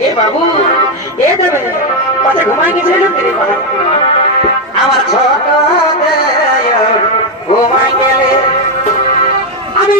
এ বাবু এ দেবে পাশে ঘুমাই গেছে আমার ছোট ঘুমাই গেলে আমি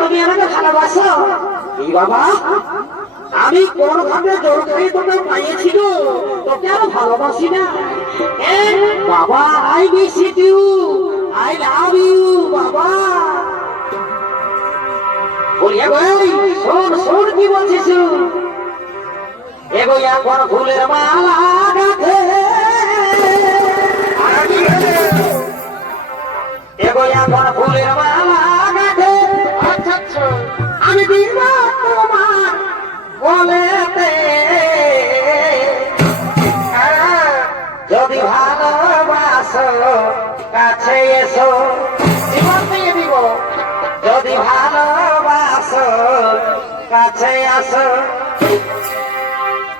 তুমি আমাকে ভালোবাসো বাবা আমি কোন ভাবে জোর খাই তোকে পাইয়েছি গো তোকে আর ভালোবাসি না বাবা I miss you I love you বাবা বলিয়া ভাই শোন শোন কি বলছিস এগো এখন ফুলের মালা গাঁথে এগো এখন ফুলের মালা গাঁথে আমি দিব তোমার বলেতে যদি ভালোবাসো কাছে এসো জীবন দিয়ে দিব যদি ভালোবাসো কাছে আসো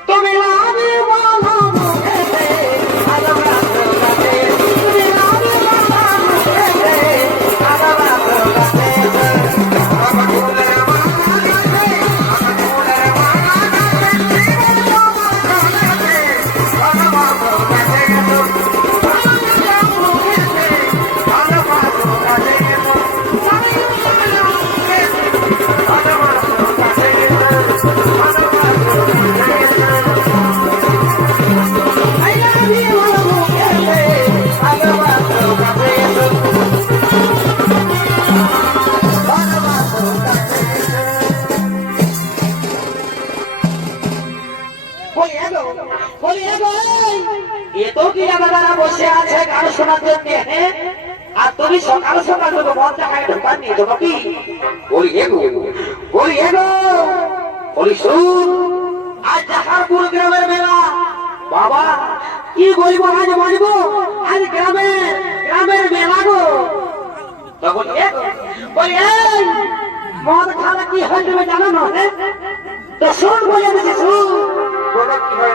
তুমি লাভি বলো মুখেতে ভালোবাসো কাছে তুমি লাভি বলো মুখেতে ভালোবাসো কাছে বসে আছে গান শোনার জন্য আর তুমি সকাল সকাল মন দেখায় ঢোকার নিয়ে দেবো কি বলি এগো বলি শুন আজ জাহারপুর গ্রামের মেলা বাবা কি বলব আজ বলবো আজ গ্রামের মেলা গো তখন বলি মদ খাওয়া কি হয় তুমি জানো না তো শুন বলে দিচ্ছি শুন কি হয়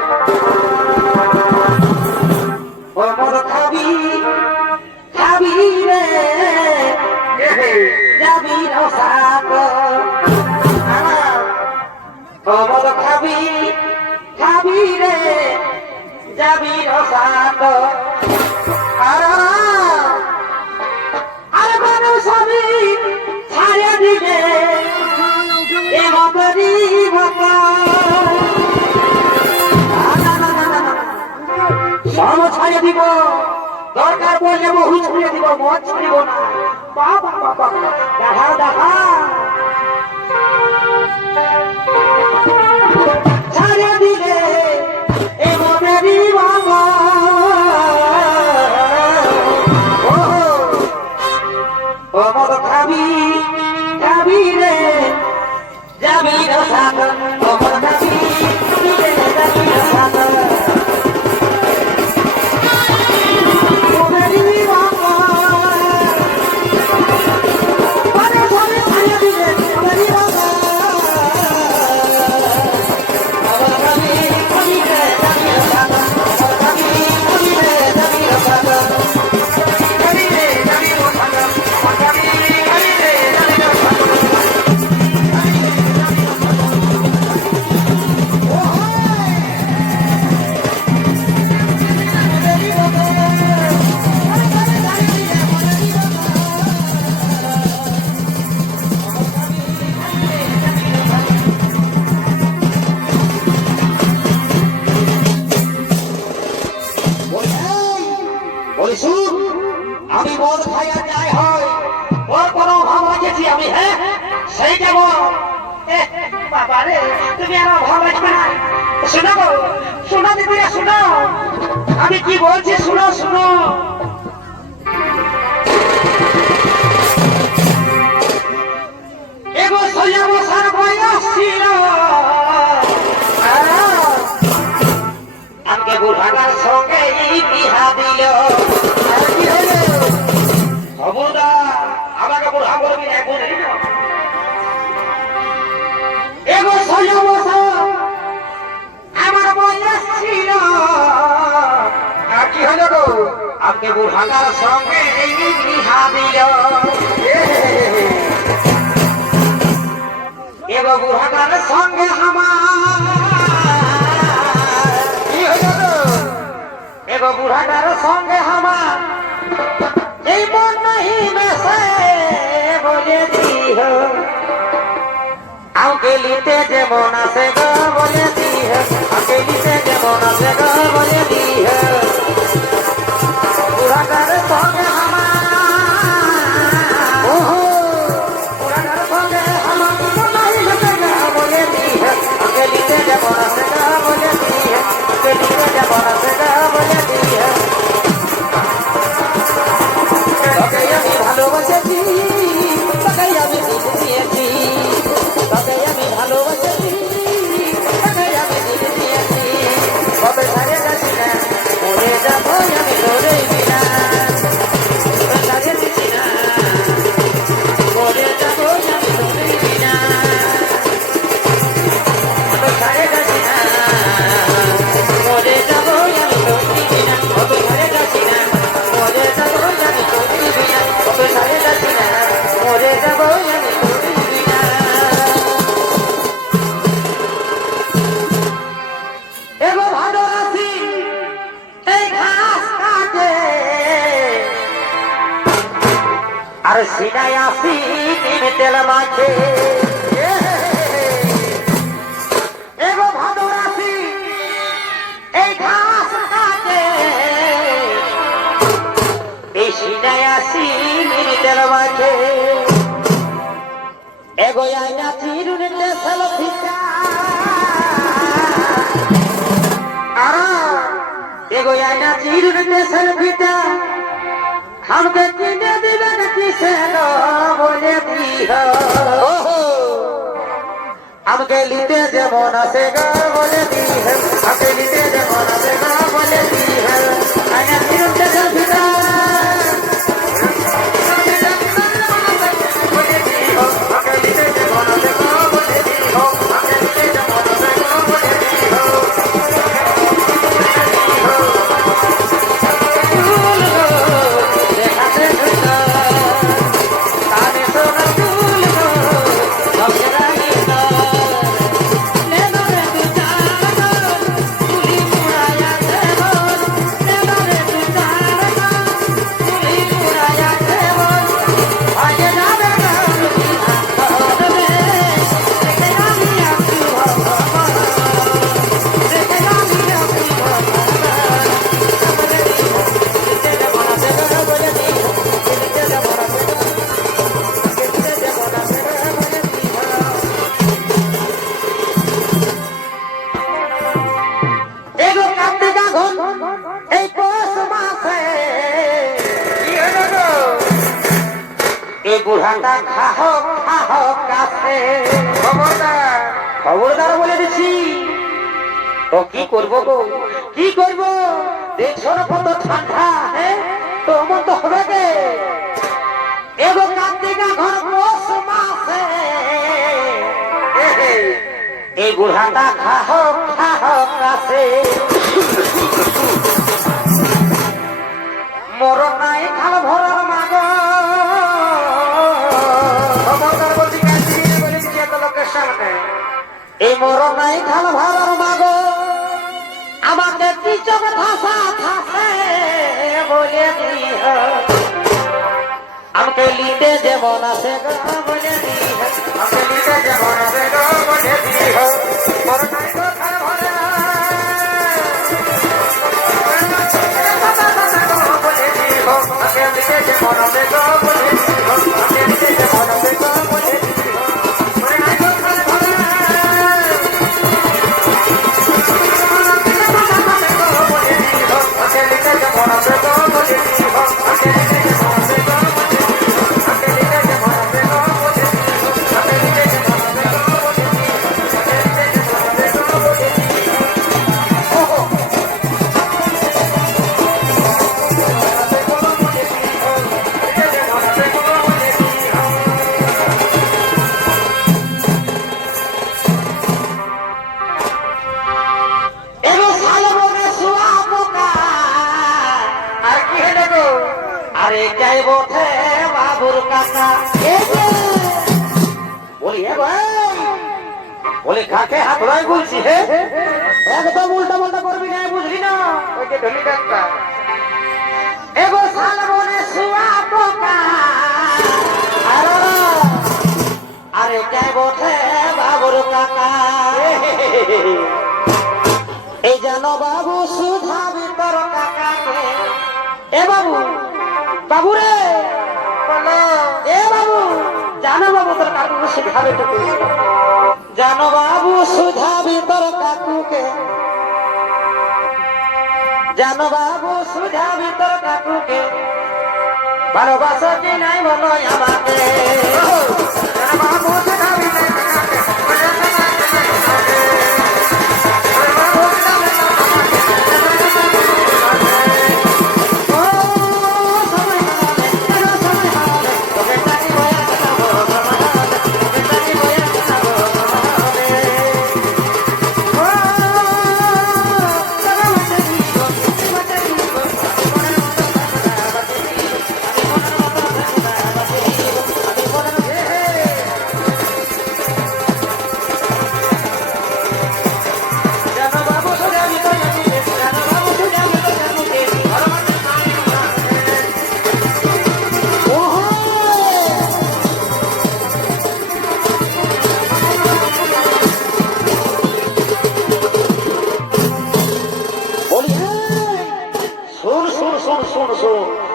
মদ খাবি খাবি রে যাবি রসাত মদ খাবি খাবি রে যাবি রসাত আর মানুষ আমি ছাড়িয়ে দিলে এ মতরি মত সব ছাড়িয়ে দিব দরকার বললে বহু ছড়িয়ে দিব মদ ছড়িব না বাবা বাবা দেখা দেখা ছাড়িয়ে দিলে এ মদেরই বাবা ও মদ খাবি খাবি রে যাবি রসাত ও মদ খাবি রে যাবি রসাত আমি মদ খাইয়া যাই হয় ওর কোনো ভাব লাগেছি আমি হ্যাঁ সেই যাব বাবা রে তুমি আমার ভাব লাগবে না শোনো শোনো দিদিরা শোনো আমি কি বলছি শোনো শোনো আমাকে বুড়াটার সঙ্গে এই বিহা দিল এগো বুড়াটার সঙ্গে আমার কি হইল এগো বুড়াটার সঙ্গে আমার এই মন নাহি মেশে বলে দিহ আমাকে লিতে যেমন আছে গো বলে দিহ আমাকে লিতে যেমন আছে গো বলে দিহ বুড়াটার সঙ্গে আমার বুড়াটার সঙ্গে আমার মন নাহি মেশে গো বলে দিহ আমাকে লিতে যেমন আছে গো বলে দিহ আমাকে লিতে যেমন আছে গো বলে দিহ তোকে আমি ভালোবাসেছি তোকে আমি দিল দিয়েছি তোকে আমি ভালোবাসেছি তোকে আমি দিল দিয়েছি কবে ছাড়ে যাচ্ছি না মরে যাবো আমি তোরে বিনা কবে ছাড়ে দিচ্ছি না মরে যাবো আমি তোরে বিনা কবে ছাড়ে যাচ্ছি না মরে যাবো আমি তোরে বিনা কবে ছাড়ে যাচ্ছি না মরে যাবো আমি তোরে বিনা কবে ছাড়ে যাচ্ছি না মরে যাবো আমি তোরে বিনা এগো ভালো আছি এই ঘাস কাটে আর সিনাই আসি নিম তেল মাখে এগো ভালো আছি এই ঘাস কাটে এই সিনাই আসি নিম তেল মাখে এগো আইনা চিরুনিতে সেলফিটা এগো আইনা চিরুনিতে সেলফিটা हमके किने दिवे किसे नो बोले दिह हमके लिते जेमन से गो बोले दिह हमके लिते जेमन से गो बोले दिह आइना चिरुनिते सेलफिटा हमके लिते जेमन से गो बोले दिह हमके लिते जेमन से गो बोले दिह এগো কার্তিকা ঘন এই পৌষ মাসে কি হলো গো এই বুড়াটা খাহ কাছে খবরদার বলে দিচ্ছি তো কি করবো গো কি করবো দেখছো না কত ঠান্ডা হ্যাঁ তো মন তো হবে গে এগো কার্তিকা ঘন পৌষ মাসে এই বুড়াটা খাহ কাছে মোর নাই খাল ভরার মাগ খবরদার বলছি কাছে বলে দিচ্ছি এত লোকের সামনে এই মোর নাই খাল ভরার মাগ আমাকে কি চোখ ভাষা থাসে বলে দিহ আমাকে লিতে যেমন আছে গো বলে দিহ আমাকে লিতে যেমন আছে গো বলে দিহ মোর নাই গো খাল ভরা বলে দিহ আমাকে লিতে যেমন আছে গো বলে দিহ আমাকে লিতে যেমন আছে গো বলে দিহ মোর নাই গো খাল ভরা আমাকে লিতে যেমন আছে গো বলে দিহ আমাকে লিতে যেমন আছে গো আরে যাই বটে বাবুর কাকা বলি বলি কাকে হাত ধরে বলছি হে একদম উল্টা পাল্টা করবি না বুঝলি না ওই যে ঢলি ডাক্তার এগো শাল বনে শুয়া পোকা আরে যাই বটে বাবুর কাকা এই জানো বাবু সুধা ভিতর কাকাকে এ বাবু বাবু রে এ বাবু জানো বাবু তোর কাকুকে শিখাবে তো জানো বাবু সুধা ভিতর কাকুকে জানো বাবু সুধা ভিতর কাকুকে ভালোবাসো কি নাই বলো আমাকে বাবু সুধা ভিতর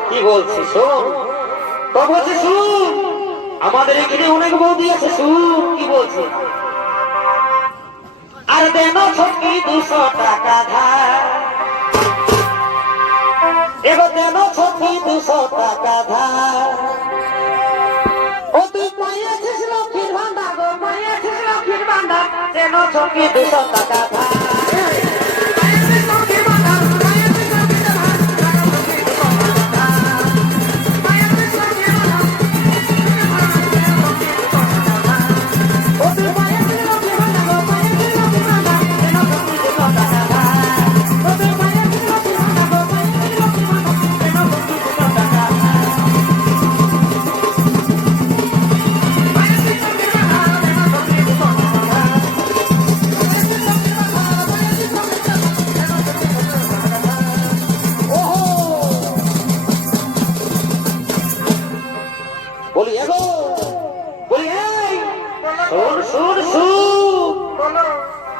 কি বলছি শোন বলছি শুন আমাদের এখানে অনেক বৌদি আছে শুন কি বলছি আর দেন ছকি 200 টাকা ধার এগো দেন ছকি 200 টাকা ধার ও তুই পাইয়াছিস লক্ষ্মীর ভান্ডার গো পাইয়াছিস লক্ষ্মীর ভান্ডার দেন ছকি 200 টাকা ধার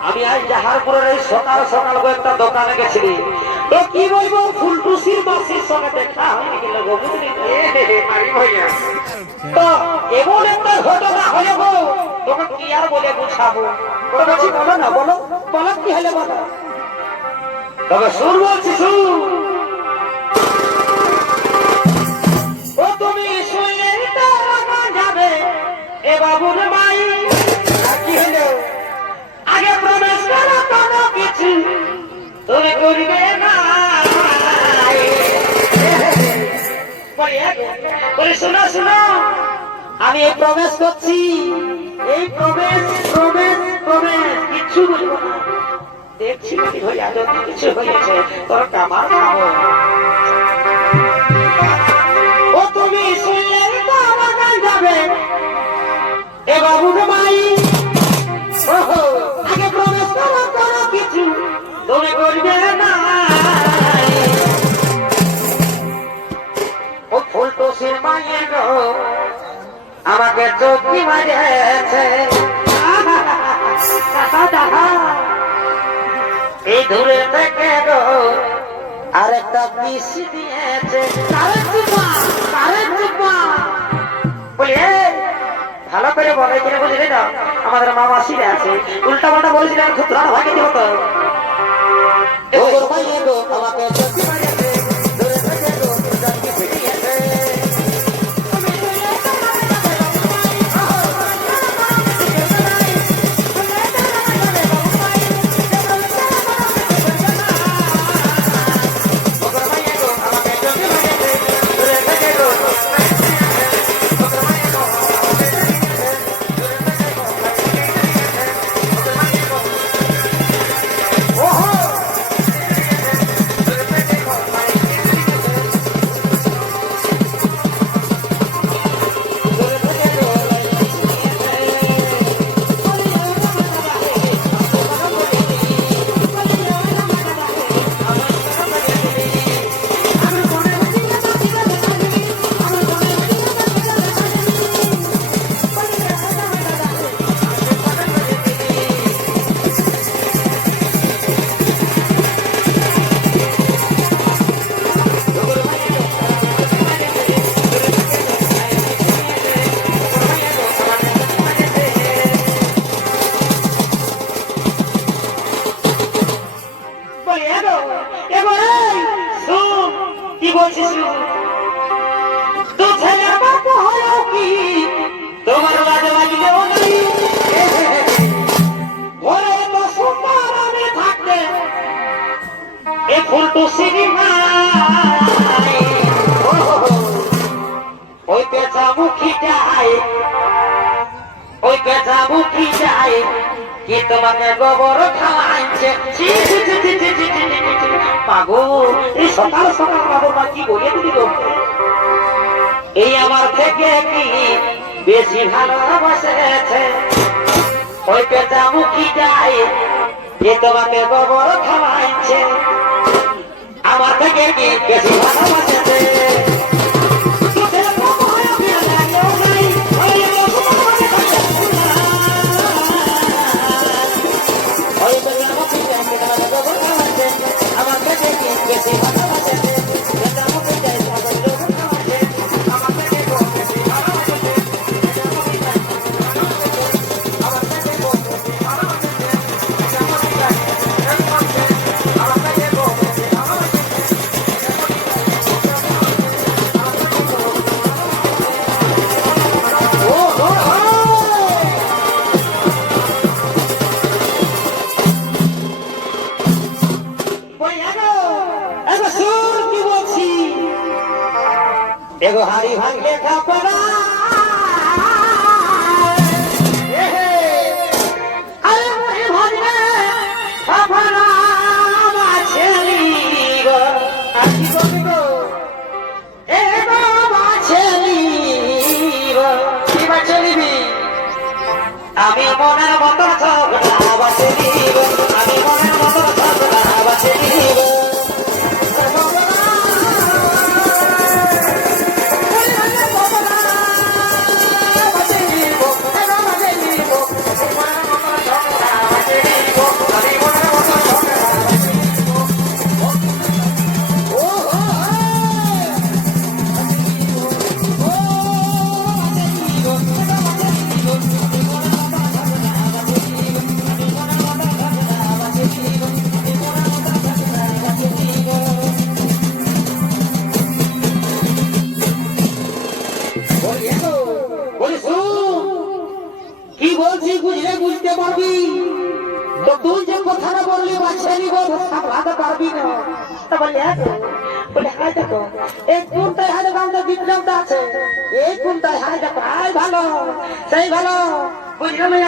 আমি আজ জাহারপুরের এই সকাল সকাল একটা দোকানে গেছিলি তো কি বলবো ফুলটুসির মাসির সঙ্গে দেখা হয়ে গেল গো বুঝলি তো এমন একটা ঘটনা হয়ে গো তোকে কি আর বলে বুঝাবো বলছি বলো না বলো বলো কি হলে বলো তবে শুন বলছি শুন ও তুমি শুনলে যাবে এ বাবুর মাই কি হলো আগে প্রবেশ করো কোনো কিছু তুমি করবে না বলে শোনো শোনো আমি এই প্রবেশ করছি এই প্রবেশ প্রবেশ প্রবেশ কিছু বলবো না দেখছি কি হইয়া যদি কিছু হয়েছে তোর কামার খাবো ও তুমি শুনলে তো আমার গান যাবে এ বাবুর মাই আগে প্রবেশ করো কোনো কিছু তুমি করবে না ও ফুলটুসির মায়ের আমাকে চোখি মারিয়েছে এই দূরে থেকে গো আরেকটা পিসি দিয়েছে বলি ভালো করে বলে কিনে বুঝলি না আমাদের মা মাসিরা আছে উল্টা পাল্টা বলেছিলেন খুব ধরা ভাগে দিব তো আমাকে টুসিনি ভাই ওই পেঁচা মুখী যায় ওই পেঁচা মুখী যায় কি তোমাকে গোবর খাওয়াইছে পাগো এই সকাল সকাল বাবুর মা কি বলে দিল এই আমার থেকে কি বেশি ভালোবাসেছে ওই পেঁচা মুখী যায় যে তোমাকে গোবর খাওয়াইছে আমার থেকে কি বেশি ভালোবাসেছে एगो हारी भांगे खपरा अरे मोरे भांगे खपरा माछली गो आखी गो एगो माछली गो की माछली बी आमी मনের মতো ঝগড়া বাছলি গো আমি মনের মতো ঝগড়া বাছলি গো কি বলছি বুঝলে বুঝতে পারবি তো তুই যে কথাটা বললি বাচ্চারি সামলাতে পারবি না বলে হাই দেখো এই কোনটাই হাই দেখো আমাদের বিপ্লবটা আছে এই কোনটাই হাই দেখো হাই ভালো সেই ভালো বুঝলে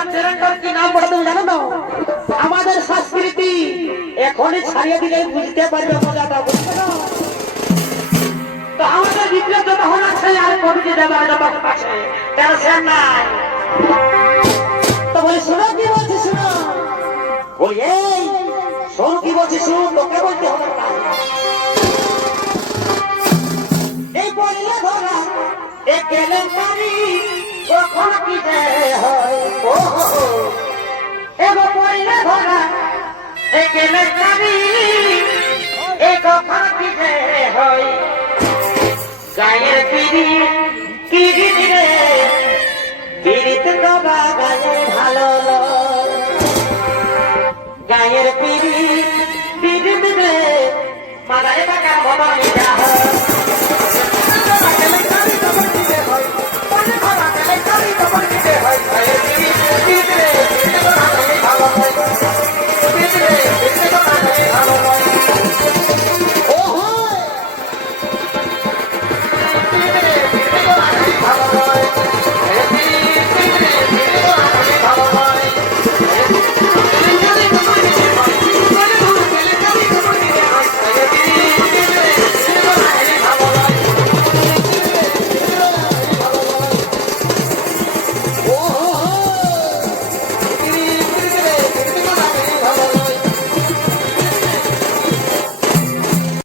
কি নাম পড়ে তুমি জানো না আমাদের সংস্কৃতি এখনই ছাড়িয়ে দিলে বুঝতে পারবে মজাটা বুঝতে না তো আমাদের বিপ্লব যতক্ষণ আছে আর কবিকে দেওয়া যতক্ষণ আছে টেনশন নাই তো বলি শোনো কি বলছি শোনো বলি এই শোন কি বলছি শুন তোকে বলতে হবে না এই বললে ধরা এ কেলেঙ্কারি কখন কি যে হয় ও এগো বললে ধরা এ কেলেঙ্কারি এ কখন কি যে হয় গায়ের পিড়ি কিরি রে পিড়িতে বাবা গায়ের ভালো গায়ের পিড়ি পিড়িতে রে মারায় বাঁকা ভবা